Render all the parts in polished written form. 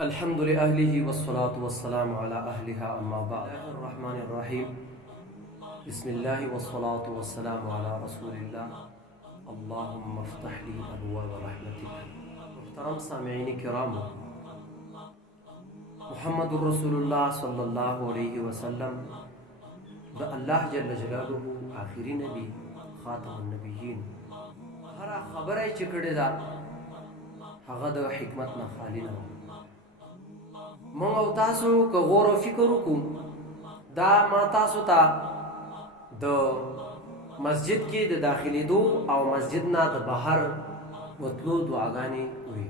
الحمد لأهله والصلاة والسلام على أهلها أما بعد. الله الرحمن الرحيم. بسم الله والصلاة والسلام على رسول الله. اللهم افتح لي أبواب رحمتك. محترم سامعين كرام، محمد رسول الله صلى الله عليه وسلم ده الله جل جلاله آخری نبی، خاتم النبیین. هر خبره چې کړې ده هغه د حکمت نه خالی نه. مونږ او تاسو که غور او فکر وکړو، دا ما تاسو ته د مسجد کې د داخلېدو او مسجد نه د بهر وتلو دعاګانې وي،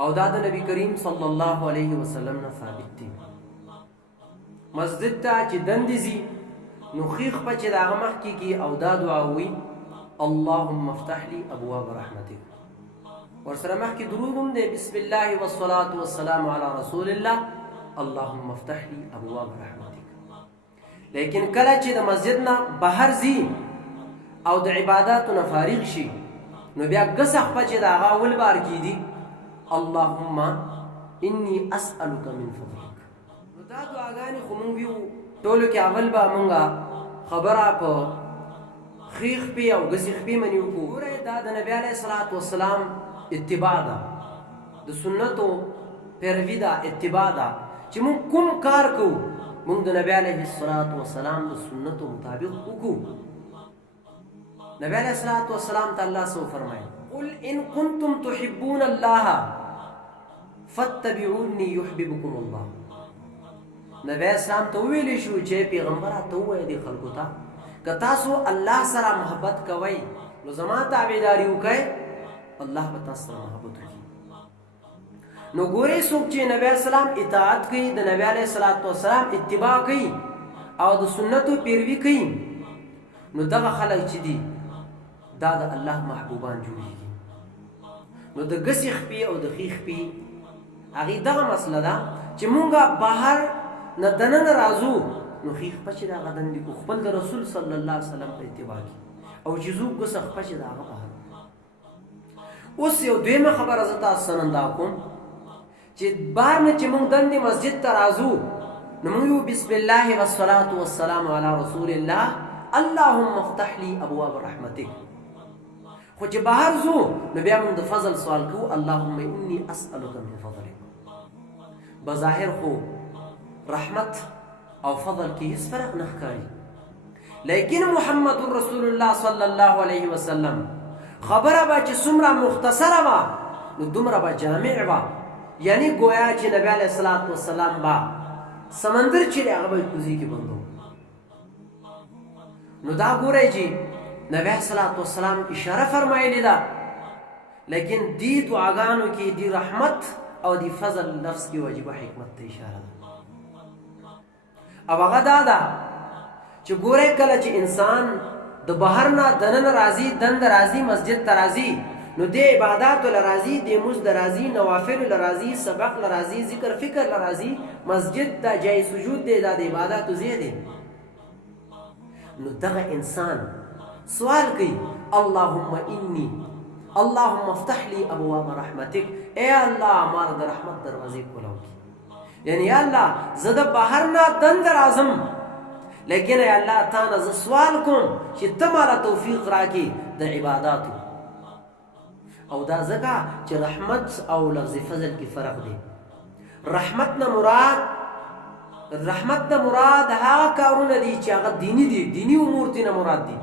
او دا د نبی کریم صلی الله علیه وسلم نه ثابت دي. مسجد ته چې دندې ځي نو خیخ په چې د هغه مخکې کې او دا دعا وي، اللهم افتح لي ابواب رحمتک. ورسره مخکې درود هم دی، بسم الله والصلاة والسلام على رسول الله، اللهم افتح لي ابواب رحمتک. لیکن کله چې د مسجد نه بهر ځي او د عباداتو نه فارغ شي نو بیا ګسخ په چې د هغه اول بار کېدي، اللهم انی اسألک من فضلک. نو دا دعاګانې خو مونږ ویو ټولو کې اول به مونږه خبره په خیخ پې او ګسیخ پې منې وکړو. ګورئ دا د نبي علیه الصلاة والسلام اتباع ده، د سنتو پیروي ده، اتباع ده چې مونږ کوم کار کوو مونږ د نبي علیه الصلاة والسلام د سنتو مطابق وکړو. نبي علیه الصلاة والسلام ته الله څه وفرمایل؟ قل ان کنتم تحبون الله فاتبعوني يحببكم الله. نبی اسلام ته ویلی شو چې پیغمبره ته ووایه دې خلکو ته که تاسو الله سره محبت کوئ نو زما تابعداري وکئ، الله به تاسو سره محبت وکړي. نو ګورئ څوک چې نبی اسلام اطاعت کوي، د نبی علیه الصلاة والسلام اتباع کوي او د سنتو پیروي کوي، نو دغه خلک چې دي دا د الله محبوبان جوړیږي. نو د ګسې خپې او د ښې خپې هغې دغه مسله ده چې مونږه بهر نه دننه راځو نو ښې خپه چې د هغه دندې کو خپل د رسول صلی الله علیه وسلم په اتباع کې، او چې ځو ګسه خپه چې د هغه بهر. اوس یو دویمه خبره زه تاسو سره نندا کوم چې بهر نه چې مونږ دندې مسجد ته راځو نو مونږ یو بسم الله والصلاة والسلام علی رسول الله، اللهم افتح لي ابواب رحمتک. خو چې بهر ځو نو بیا مونږ د فضل سوال کوو، اللهم انی اسألک من فضلک. بظاهر خو رحمت او فضل کې هیڅ فرق نه ښکاري، لیکن محمد رسول الله صلی الله علیه وسلم خبره به چې څومره مختصره وه نو دومره به جامع وه. یعنی گویا چې نبی علیه الصلاة والسلام به سمندر چې دی هغه به کوزي کې بندو. نو دا ګورئ چې نبی علیه الصلاة والسلام اشاره فرمایلې ده، لیکن دی دعاګانو کې دی رحمت او دی فضل لفظ کې واجبه حکمت ته اشاره ده. او هغه دا ده چې ګورئ کله چې انسان د بهر نه دننه راځي، دند راځي، مسجد ته راځي، نو د عباداتو له راځي، د مزد راځي، نوافلو له راځي، سبق له راځي، ذکر فکر له راځي. مسجد ته جای سجود دی، دا د عباداتو ځای دی. نو دغه انسان سوال کوي، اللهم انی، اللهم افتح لي ابواب رحمتک. ای الله مال د رحمت دروازې کولاو کی، یعنی یا الله زه د بهر نه دند راځم، لیکن ای الله تا نه زه سوال کوم چې ته ماله توفیق راکړي د عباداتو. او دا ځکه چې رحمت او لفظ فضل کې فرق دی. رحمت نه مراد هغه کارونه دي چې هغه دینی دي، دینی امور دي نه مراد دي.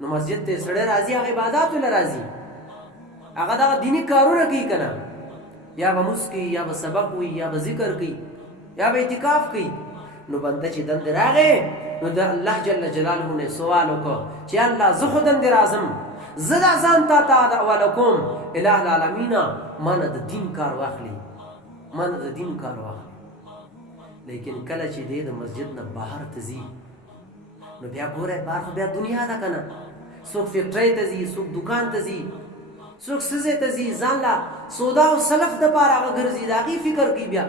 نو مسجد ته سړی راځي هغه عباداتو له راځي، هغه دغه دینی کارونه کوي که نه، یا به مونځ کوي، یا به سبق وي، یا به ذکر کوي، یا به اعتکاف کوي. نو بنده چې دندې راغی نو د الله جل جلاله نه سوال وکړه چې الله زه خو دندې راځم، زه دا ځان تا ته حواله کوم، اله العالمین ما نه د دین کار واخلي، ما نه د دین کار واخلي. لیکن کله چې دی د مسجد نه بهر ته ځي نو بیا ګورئ بهر خو بیا دنیا ده که نه، څوک فیکټرۍ ته ځي، څوک دکان ته ځي، څوک سزې ته ځي، ځان له سودا او سلف دپاره هغه ګرځي، د هغې فکر کوي. بیا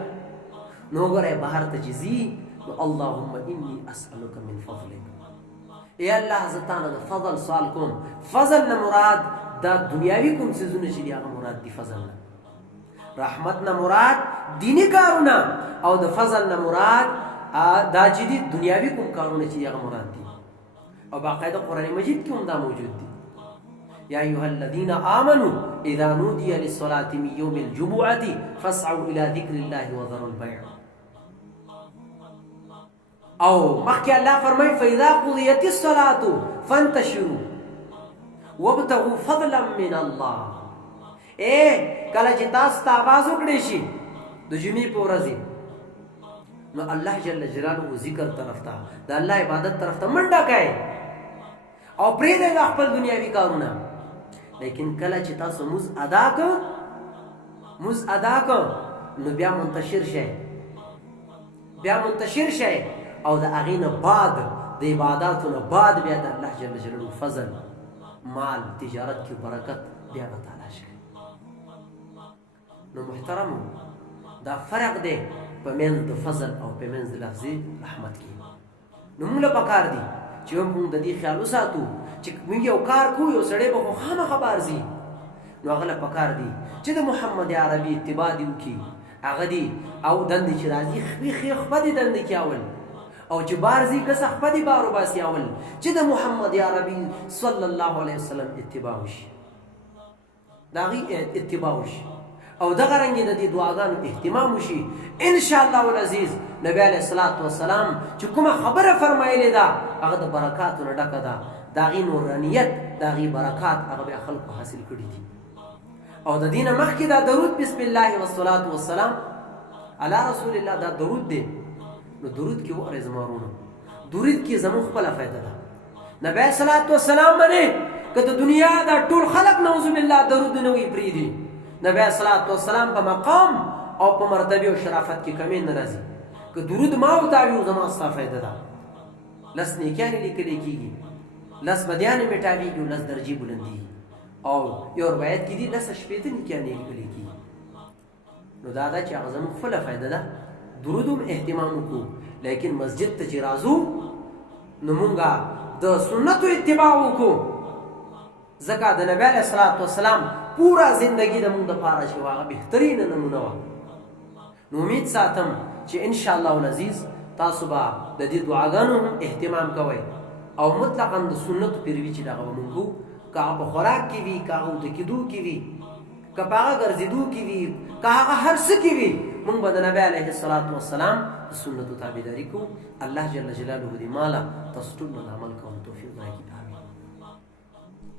نو ګورئ بهر ته چې ځي نو اللهم انی اسألک من فضلک، ای الله زه تا نه د فضل سوال کوم. فضل نه مراد دا دنیاوي کوم څیزونه چې دي هغه مراد دي فضل نه. رحمت نه مراد دینی کارونه او د فضل نه مراد دا چې دي دنیاوي کوم کارونه چې هغه مراد دي او باقاعده قرآن مجید کې هم دا موجود دي یا ایها الذین آمنوا اذا نودي للصلاة من يوم الجمعة فاسعوا الى ذکر الله وذروا البيع او مخکې الله فرمایي فاذا قضيت الصلاة فانتشروا وابتغوا فضلا من الله کله چې تاسو ته आवाज وکړي شي د جمعې په ورځ نو الله جل جلاله ذکر طرف ته د الله عبادت طرف ته منډه کوي او پرېږدئ د خپل دنیاوي کارونه لیکن کله چې تاسو مز ادا کړ نو بیا منتشر شئ او د هغې نه بعد د عباداتو نه بعد بیا د الله جل جلاله فضل مال تجارت کې برکت بیا به تلاش کوي نو محترمو دا فرق دی په منځ د فضل او په منځ د لفظي رحمت کې نو موږ له پکار دي چې موږ د دې خیال وساتو چې موږ یو کار کوو یو سړی به خو خامخا بار ځي نو هغه له پکار دي چې د محمد عربي اتباع دي وکړي هغه دي او دندې چې راځي خپه دي دندې کې اول او چې بار ځي کسه خپه دي بار وباسي اول چې د محمد عربي صلی الله علیه وسلم اتباع وشي د هغې اتباع وشي او دغه رنګې د دې دعاګانو اهتمام وشي انشاءالله العزیز نبی علیه الصلاة والسلام چې کومه خبره فرمایلې ده هغه د برکاتو نه ډکه ده د هغې نورانیت د هغې برکات هغه بیا خلکو حاصل کړي دي او د دې نه مخکې دا درود بسم الله والصلاة والسلام علی رسول الله دا درود دی نو درود کې وګورئ زما وروڼو درود کې زموږ خپله فایده ده نبی علیه الصلاة والسلام باندې که د دنیا دا ټول خلک نعوذ بالله درودونه وي پرېږدي نبی علیه الصلاة والسلام په مقام او په مرتبه او شرافت کې کمی نه راځي که درود ما وتاوي زما ستا فایده ده لس نیکیانې لیکلی کېږي لس بدیانې میټاویږي او لس درجې بلندېږي او یو روایت کې دي لس شپېته نیکیانې لیکلی کېږي نو دا ده چې هغه زموږ خپله فایده ده درود هم اهتمام وکړو لیکن مسجد ته چې راځو نو مونږ د سنتو اتباع وکړو ځکه د نبی علیه الصلاة والسلام پورا زندگی د مونږ دپاره چې هغه بهترینه نمونه وه نو امید ساتم چې انشاءالله العزیز تاسو به د دې دعاګانو هم اهتمام کوئ او مطلقا د سنتو پیروي چې دغه به مونږ کوو که هغه په خوراک کې وي که هغه اوده کېدو کې وي که په هغه ګرځېدو کې وي که هغه هر څه کې وي مونږ به د نبی علیه الصلاة والسلام د سنتو تابعداري کوو الله جل جلاله دې ماله تاسو ټول عمل کولو توفیق راکړي